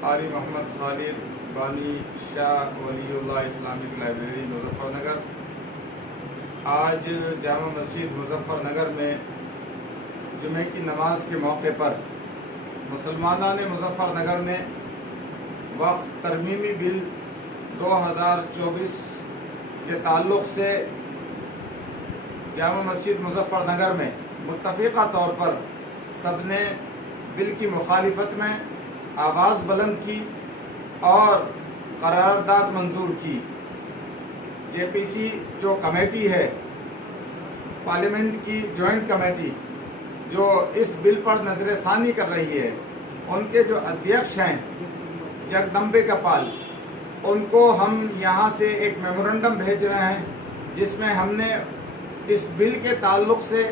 قاری محمد خالد بانی شاہ ولی اللہ Islamic library Muzaffar Nagar. آج جامع مسجد مظفر نگر میں جمعہ کی نماز کے موقع پر مسلمانان مظفر نگر نے وقف ترمیمی بل 2024 کے تعلق سے جامع مسجد مظفر نگر میں متفقہ طور پر سب نے بل کی مخالفت میں آواز بلند کی اور قرارداد منظور کی۔ جے پی سی جو کمیٹی ہے، پارلیمنٹ کی جوائنٹ کمیٹی جو اس بل پر نظر ثانی کر رہی ہے، ان کے جو ادھیکش ہیں جگدمبے پال، ان کو ہم یہاں سے ایک میمورنڈم بھیج رہے ہیں جس میں ہم نے اس بل کے تعلق سے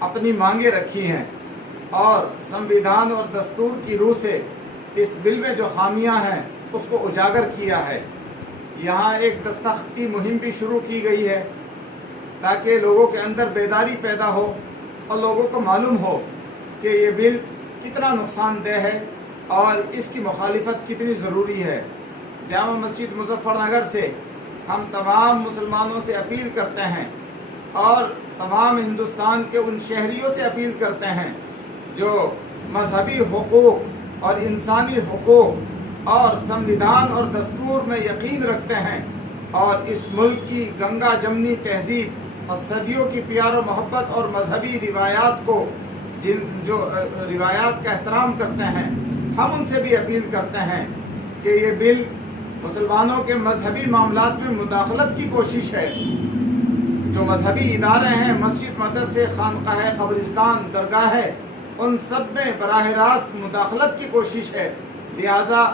اپنی مانگیں رکھی ہیں اور سمویدھان اور دستور کی روح سے اس بل میں جو خامیاں ہیں اس کو اجاگر کیا ہے۔ یہاں ایک دستخطی مہم بھی شروع کی گئی ہے تاکہ لوگوں کے اندر بیداری پیدا ہو اور لوگوں کو معلوم ہو کہ یہ بل کتنا نقصان دہ ہے اور اس کی مخالفت کتنی ضروری ہے۔ جامع مسجد مظفر نگر سے ہم تمام مسلمانوں سے اپیل کرتے ہیں اور تمام ہندوستان کے ان شہریوں سے اپیل کرتے ہیں جو مذہبی حقوق اور انسانی حقوق اور سمویدھان اور دستور میں یقین رکھتے ہیں اور اس ملک کی گنگا جمنی تہذیب اور صدیوں کی پیار و محبت اور مذہبی روایات کو جو روایات کا احترام کرتے ہیں، ہم ان سے بھی اپیل کرتے ہیں کہ یہ بل مسلمانوں کے مذہبی معاملات میں مداخلت کی کوشش ہے۔ جو مذہبی ادارے ہیں، مسجد، مدرسے، خانقاہ، قبرستان، درگاہ ہے، ان سب میں براہ راست مداخلت کی کوشش ہے۔ لہٰذا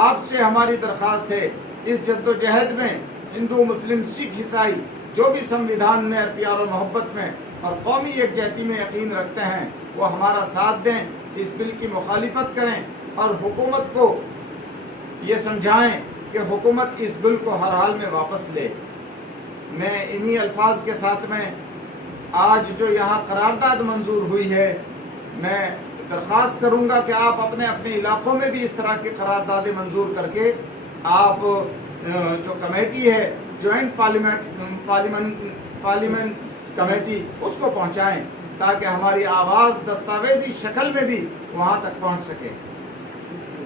آپ سے ہماری درخواست ہے، اس جدوجہد میں ہندو، مسلم، سکھ، عیسائی جو بھی سمویدھان میں پیار و محبت میں اور قومی یکجہتی میں یقین رکھتے ہیں وہ ہمارا ساتھ دیں، اس بل کی مخالفت کریں اور حکومت کو یہ سمجھائیں کہ حکومت اس بل کو ہر حال میں واپس لے۔ میں انہی الفاظ کے ساتھ میں آج جو یہاں قرارداد منظور ہوئی ہے، میں درخواست کروں گا کہ آپ اپنے اپنے علاقوں میں بھی اس طرح کی قراردادیں منظور کر کے آپ جو کمیٹی ہے جوائنٹ پارلیمنٹ کمیٹی اس کو پہنچائیں تاکہ ہماری آواز دستاویزی شکل میں بھی وہاں تک پہنچ سکے۔